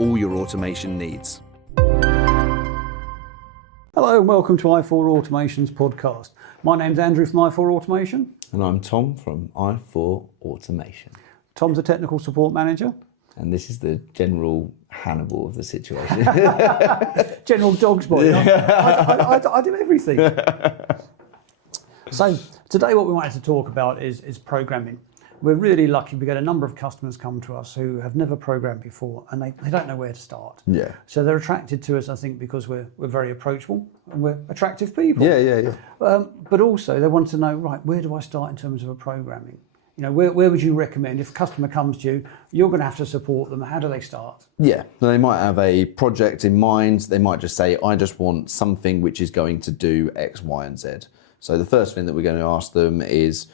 all your automation needs. Hello and welcome to i4 Automation's podcast. My name's Andrew from i4 Automation. And I'm Tom from i4 Automation. Tom's a technical support manager. And this is the general Hannibal of the situation. General dog's body. I do everything. So today what we wanted to talk about is programming. We're really lucky. We get a number of customers come to us who have never programmed before and they don't know where to start. Yeah. So they're attracted to us, I think, because we're very approachable and we're attractive people. Yeah. But also they want to know, right, where do I start in terms of a programming? You know, where would you recommend if a customer comes to you, you're going to have to support them. How do they start? Yeah, they might have a project in mind. They might just say, I just want something which is going to do X, Y, and Z. So the first thing that we're going to ask them is,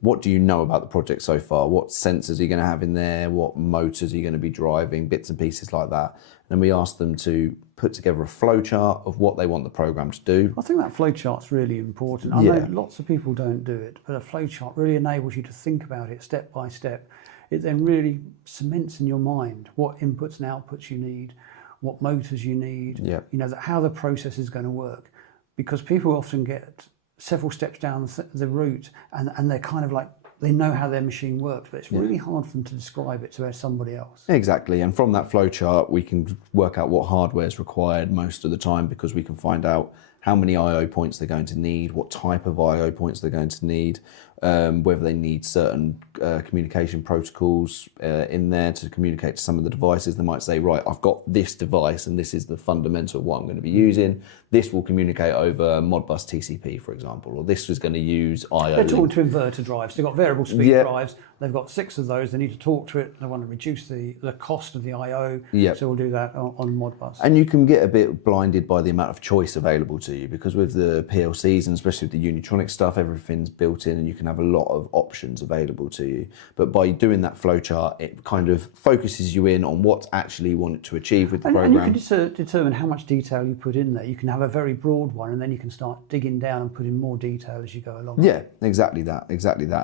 what do you know about the project so far? What sensors are you going to have in there? What motors are you going to be driving? Bits and pieces like that. And we ask them to put together a flowchart of what they want the program to do. I think that flowchart's really important. I know lots of people don't do it, but a flowchart really enables you to think about it step by step. It then really cements in your mind what inputs and outputs you need, what motors you need, you know, how the process is going to work. Because people often get several steps down the route and they're kind of like, they know how their machine works, but it's really hard for them to describe it to somebody else. Exactly, and from that flowchart we can work out what hardware is required most of the time, because we can find out how many I/O points they're going to need, what type of I/O points they're going to need, whether they need certain communication protocols in there to communicate to some of the devices. They might say, right, I've got this device and this is the fundamental of what I'm going to be using. This will communicate over Modbus TCP, for example, or this is going to use I/O. They're talking to inverter drives. They've got variable speed drives. They've got 6 of those. They need to talk to it. They want to reduce the cost of the I/O. So we'll do that on Modbus. And you can get a bit blinded by the amount of choice available to you, because with the PLCs and especially with the Unitronics stuff, everything's built in and you can have a lot of options available to you. But by doing that flowchart, it kind of focuses you in on what actually you want to achieve with the program. And you can determine how much detail you put in there. You can have a very broad one and then you can start digging down and putting more detail as you go along. Yeah, exactly that.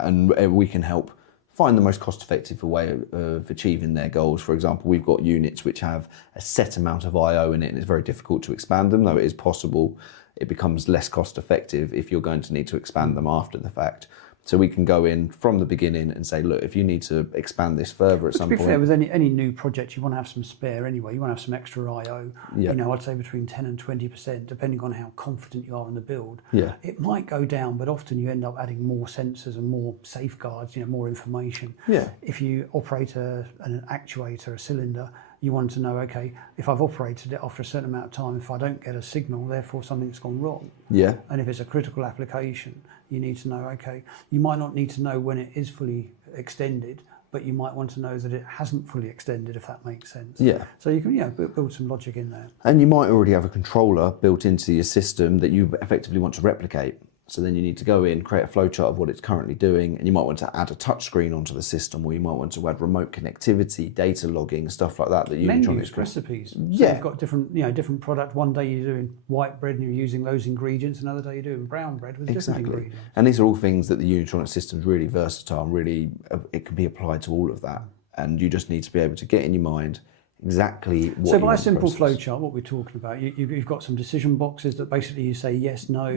And we can help find the most cost-effective way of achieving their goals. For example, we've got units which have a set amount of I/O in it, and it's very difficult to expand them, though it is possible. It becomes less cost-effective if you're going to need to expand them after the fact. So we can go in from the beginning and say, look, if you need to expand this further at some point. To be fair, with any new project, you want to have some spare anyway. You want to have some extra I/O. You know, I'd say between 10 and 20%, depending on how confident you are in the build. It might go down, but often you end up adding more sensors and more safeguards, you know, more information. If you operate an actuator, a cylinder, you want to know, okay, if I've operated it after a certain amount of time, if I don't get a signal, therefore something's gone wrong. And if it's a critical application, you need to know, okay, you might not need to know when it is fully extended, but you might want to know that it hasn't fully extended, if that makes sense. So you can build some logic in there. And you might already have a controller built into your system that you effectively want to replicate. So then you need to go in, create a flowchart of what it's currently doing, and you might want to add a touchscreen onto the system, or you might want to add remote connectivity, data logging, stuff like that. That Unitronics recipes. So you've got different product. One day you're doing white bread and you're using those ingredients. Another day you're doing brown bread with different ingredients. And these are all things that the Unitronics system is really versatile. And really, it can be applied to all of that. And you just need to be able to get in your mind exactly what. So by a simple flowchart, what we're talking about, you've got some decision boxes that basically you say yes, no,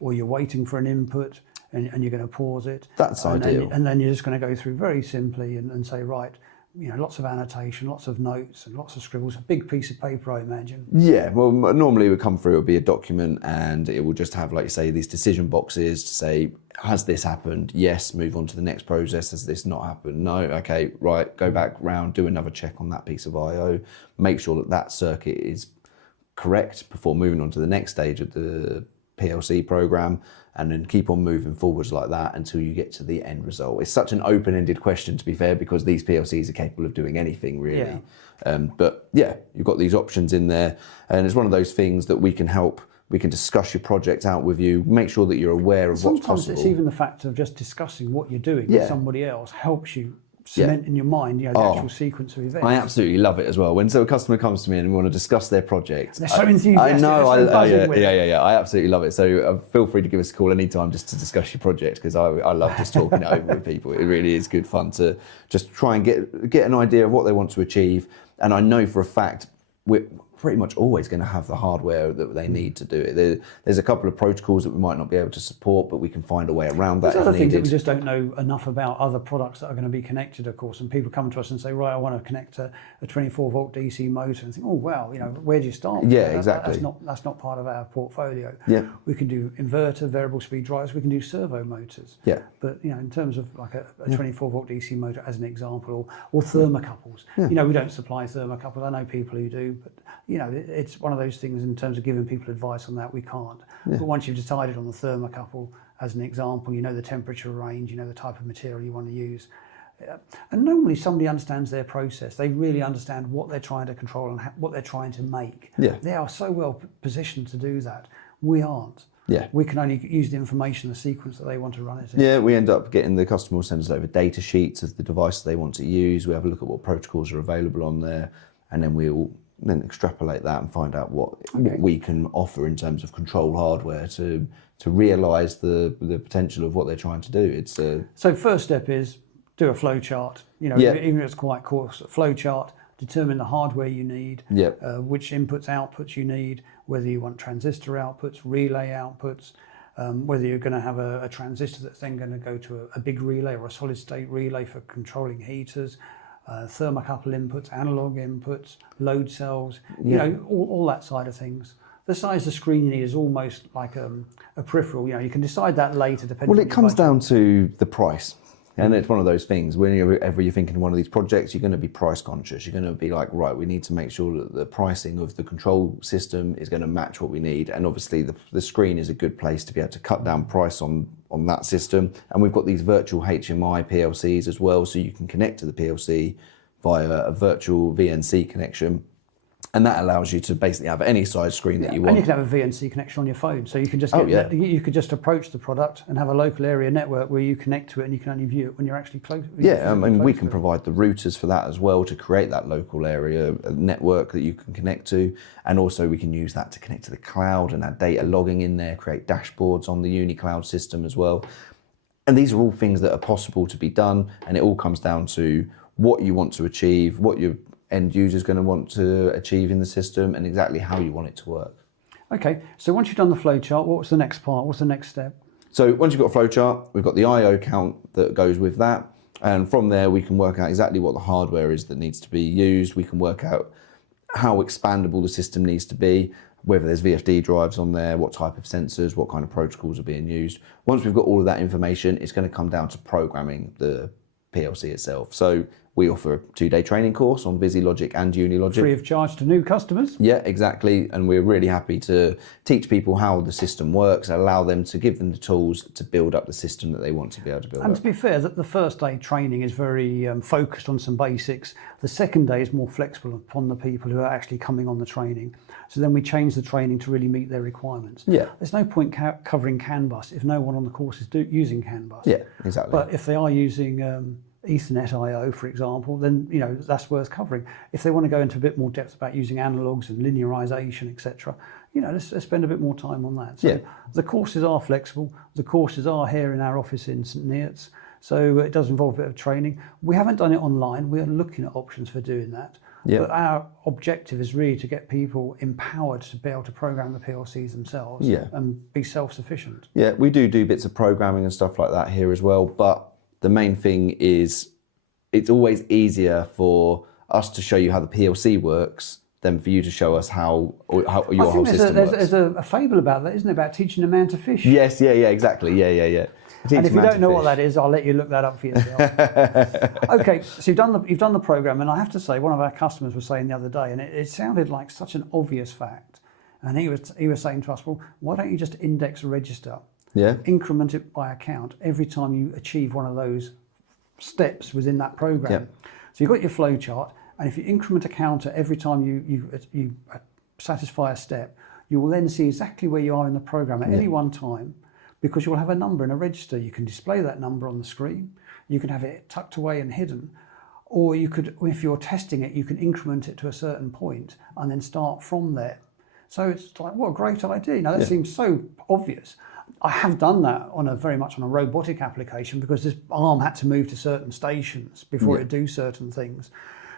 or you're waiting for an input and you're going to pause it. That's ideal. And then you're just going to go through very simply and say, right, you know, lots of annotation, lots of notes and lots of scribbles, a big piece of paper, I imagine. Yeah, well, normally it would come through, it'll be a document and it will just have, like you say, these decision boxes to say, has this happened? Yes, move on to the next process. Has this not happened? No, okay, right, go back round, do another check on that piece of I/O, make sure that that circuit is correct before moving on to the next stage of the PLC program, and then keep on moving forwards like that until you get to the end result. It's such an open-ended question, to be fair, because these PLCs are capable of doing anything really. But yeah, you've got these options in there, and it's one of those things that we can help. We can discuss your project out with you, make sure that you're aware of what's possible. Sometimes it's even the fact of just discussing what you're doing with somebody else helps you cement in your mind, the actual sequence of events. I absolutely love it as well. When a customer comes to me and we want to discuss their project, they're so enthusiastic. I know. I I absolutely love it. So feel free to give us a call anytime just to discuss your project, because I love just talking it over with people. It really is good fun to just try and get an idea of what they want to achieve. And I know for a fact we're pretty much always going to have the hardware that they need to do it. There's a couple of protocols that we might not be able to support, but we can find a way around that. There's other things that we just don't know enough about, other products that are going to be connected, of course. And people come to us and say, right, I want to connect a 24-volt DC motor, and think, oh, well, where do you start? Yeah, exactly. That's not part of our portfolio. Yeah. We can do inverter, variable speed drives, we can do servo motors. Yeah. But, in terms of like a 24-volt DC motor as an example, or thermocouples, we don't supply thermocouples. I know people who do, but, it's one of those things in terms of giving people advice on that, we can't. Yeah. But once you've decided on the thermocouple, as an example, the temperature range, the type of material you want to use. And normally somebody understands their process. They really understand what they're trying to control and what they're trying to make. Yeah. They are so well positioned to do that. We aren't. Yeah. We can only use the information, the sequence that they want to run it in. Yeah, we end up getting the customer send us over data sheets of the device they want to use. We have a look at what protocols are available on there, and then we'll extrapolate that and find out what we can offer in terms of control hardware to realise the potential of what they're trying to do. It's So first step is do a flowchart. Even if it's quite coarse, a flowchart, determine the hardware you need, which inputs, outputs you need, whether you want transistor outputs, relay outputs, whether you're going to have a transistor that's then going to go to a big relay or a solid state relay for controlling heaters, thermocouple inputs, analog inputs, load cells, all that side of things. The size of the screen you need is almost like a peripheral. You can decide that later depending on your budget. Well, it comes down to the price. And it's one of those things, whenever you're thinking of one of these projects, you're going to be price conscious. You're going to be like, right, we need to make sure that the pricing of the control system is going to match what we need. And obviously the screen is a good place to be able to cut down price on that system. And we've got these virtual HMI PLCs as well, so you can connect to the PLC via a virtual VNC connection. And that allows you to basically have any size screen that you want. And you can have a VNC connection on your phone, so you can just you could just approach the product and have a local area network where you connect to it, and you can only view it when you're actually close. Yeah, we can provide the routers for that as well to create that local area network that you can connect to, and also we can use that to connect to the cloud and add data logging in there, create dashboards on the UniCloud system as well. And these are all things that are possible to be done, and it all comes down to what you want to achieve, what your end user is going to want to achieve in the system, and exactly how you want it to work. Okay, so once you've done the flowchart, what's the next part? What's the next step? So once you've got a flowchart, we've got the I/O count that goes with that, and from there we can work out exactly what the hardware is that needs to be used. We can work out how expandable the system needs to be, whether there's VFD drives on there, what type of sensors, what kind of protocols are being used. Once we've got all of that information, it's going to come down to programming the PLC itself. So we offer a 2-day training course on VisiLogic and Unilogic. Free of charge to new customers. Yeah, exactly. And we're really happy to teach people how the system works, allow them to give them the tools to build up the system that they want to be able to build up. And to be fair, that the first day training is very focused on some basics. The second day is more flexible upon the people who are actually coming on the training. So then we change the training to really meet their requirements. Yeah. There's no point covering CAN bus if no one on the course is using CAN bus. Yeah, exactly. But if they are using Ethernet I/O, for example, then that's worth covering. If they want to go into a bit more depth about using analogues and linearization, etc., let's spend a bit more time on that. So the courses are flexible. The courses are here in our office in St Neots, so it does involve a bit of training. We haven't done it online. We are looking at options for doing that. Yeah. But our objective is really to get people empowered to be able to program the PLCs themselves and be self-sufficient. Yeah, we do bits of programming and stuff like that here as well, but the main thing is it's always easier for us to show you how the PLC works than for you to show us how your whole system works. There's a fable about that, isn't it, about teaching a man to fish? Yes, exactly, yeah. And if you don't know what that is, I'll let you look that up for yourself. Okay, so you've done the program, and I have to say, one of our customers was saying the other day, and it sounded like such an obvious fact, and he was saying to us, well, why don't you just index a register? Yeah. Increment it by account every time you achieve one of those steps within that program. Yeah. So you've got your flowchart, and if you increment a counter every time you satisfy a step, you will then see exactly where you are in the program at any one time, because you'll have a number in a register. You can display that number on the screen. You can have it tucked away and hidden, or you could, if you're testing it, you can increment it to a certain point and then start from there. So it's like, what a great idea. That seems so obvious. I have done that very much on a robotic application, because this arm had to move to certain stations before it do certain things.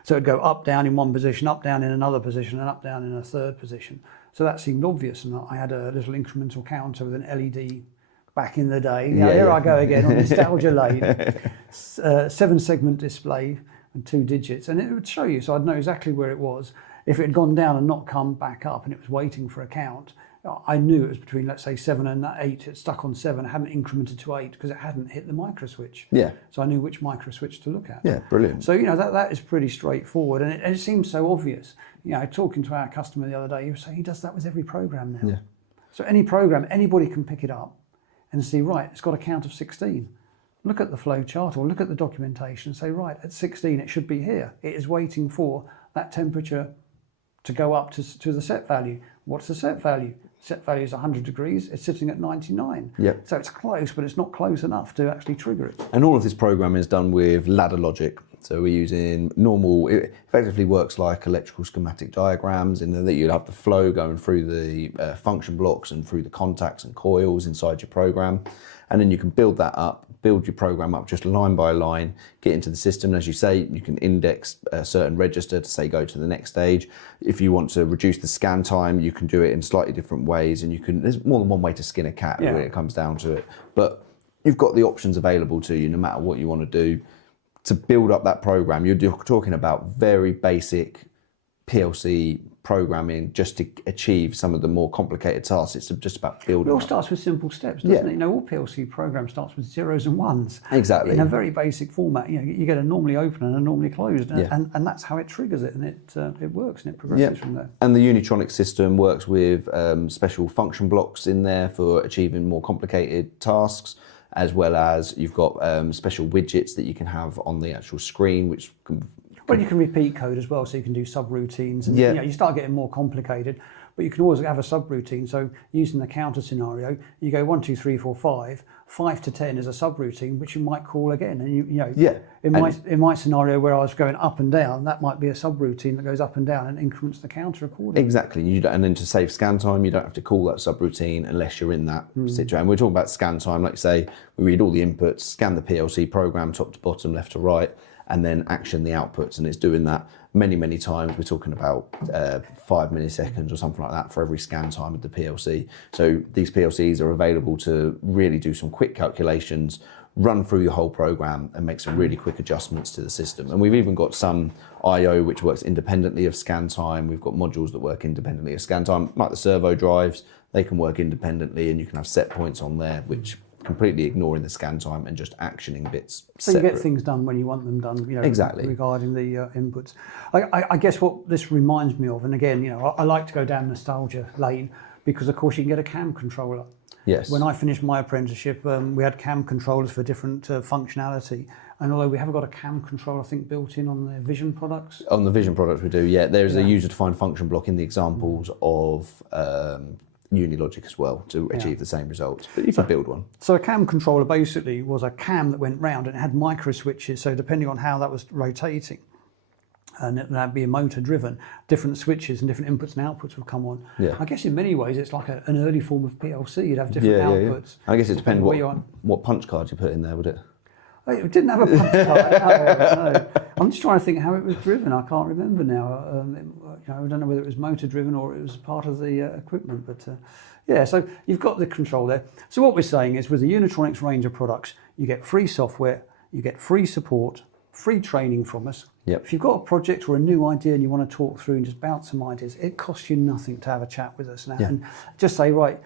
So it'd go up, down in one position, up, down in another position, and up, down in a third position. So that seemed obvious, and I had a little incremental counter with an LED back in the day. I go again on nostalgia lane. 7-segment display and 2 digits, and it would show you, so I'd know exactly where it was. If it had gone down and not come back up and it was waiting for a count, I knew it was between, let's say, 7 and 8. It stuck on 7, hadn't incremented to 8 because it hadn't hit the micro switch. Yeah. So I knew which micro switch to look at. Yeah, brilliant. So, that is pretty straightforward, and it seems so obvious. Talking to our customer the other day, he was saying he does that with every program now. Yeah. So any program, anybody can pick it up and see, right, it's got a count of 16. Look at the flow chart or look at the documentation and say, right, at 16 it should be here. It is waiting for that temperature to go up to the set value. What's the set value? Set value is 100 degrees, it's sitting at 99. Yep. So it's close, but it's not close enough to actually trigger it. And all of this programming is done with ladder logic. So we're using normal, it effectively works like electrical schematic diagrams, in that you'll have the flow going through the function blocks and through the contacts and coils inside your program. And then you can build that up, build your program up just line by line, get into the system. And as you say, you can index a certain register to say go to the next stage. If you want to reduce the scan time, you can do it in slightly different ways. And there's more than one way to skin a cat when it comes down to it. But you've got the options available to you no matter what you want to do. To build up that program, you're talking about very basic PLC programming just to achieve some of the more complicated tasks. It's just about building. It all starts with simple steps, doesn't it? All PLC program starts with zeros and ones. Exactly. In a very basic format. You get a normally open and a normally closed, and that's how it triggers it, and it works and it progresses from there. And the Unitronics system works with special function blocks in there for achieving more complicated tasks, as well as you've got special widgets that you can have on the actual screen, which can... Well, you can repeat code as well, so you can do subroutines, and you start getting more complicated. But you can always have a subroutine. So using the counter scenario, you go 1, 2, 3, 4, 5. 5 to 10 is a subroutine, which you might call again. And in my scenario where I was going up and down, that might be a subroutine that goes up and down and increments the counter accordingly. Exactly. And then to save scan time, you don't have to call that subroutine unless you're in that situation. And we're talking about scan time, like you say, we read all the inputs, scan the PLC program top to bottom, left to right, and then action the outputs, and it's doing that many times. We're talking about 5 milliseconds or something like that for every scan time of the PLC. So these PLCs are available to really do some quick calculations, run through your whole program and make some really quick adjustments to the system. And we've even got some I/O which works independently of scan time. We've got modules that work independently of scan time, like the servo drives. They can work independently, and you can have set points on there which completely ignoring the scan time and just actioning bits. So you get things done when you want them done, exactly. Regarding the inputs. I guess what this reminds me of, and again, I like to go down nostalgia lane because, of course, you can get a cam controller. Yes. When I finished my apprenticeship, we had cam controllers for different functionality. And although we haven't got a cam controller, I think, built in on the Vision products. On the Vision products we do, yeah. There's a user-defined function block in the examples of Unilogic as well to achieve the same results, but you can build one. So a cam controller basically was a cam that went round and it had micro switches, so depending on how that was rotating, and that'd be a motor driven, different switches and different inputs and outputs would come on. Yeah. I guess in many ways it's like an early form of PLC. You'd have different outputs. I guess it depends what punch card you put in there, would it? It didn't have a punch card. No. I'm just trying to think how it was driven. I can't remember now. I don't know whether it was motor driven or it was part of the equipment. But so you've got the control there. So what we're saying is, with the Unitronics range of products, you get free software, you get free support, free training from us. Yep. If you've got a project or a new idea and you want to talk through and just bounce some ideas, it costs you nothing to have a chat with us now. Yeah. And just say, right,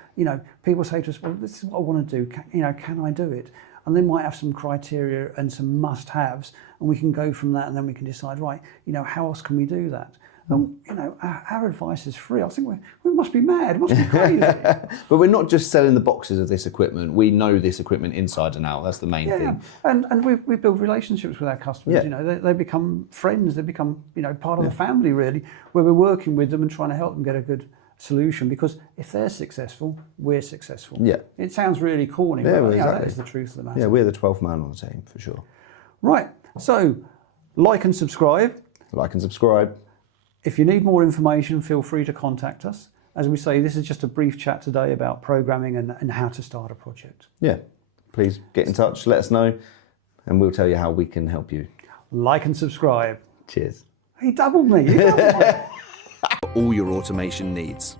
people say to us, well, this is what I want to do. Can I do it? And they might have some criteria and some must-haves, and we can go from that, and then we can decide, right, how else can we do that? And, our advice is free. I think we must be mad, it must be crazy. But we're not just selling the boxes of this equipment. We know this equipment inside and out. That's the main thing. And we build relationships with our customers. They become friends. They become part of the family, really, where we're working with them and trying to help them get a good solution, because if they're successful, we're successful. Yeah. It sounds really corny, but exactly. that is the truth of the matter. Yeah, we're the 12th man on the team, for sure. Right, so like and subscribe. Like and subscribe. If you need more information, feel free to contact us. As we say, this is just a brief chat today about programming and how to start a project. Yeah, please get in touch, let us know, and we'll tell you how we can help you. Like and subscribe. Cheers. He doubled me. He doubled me. For all your automation needs.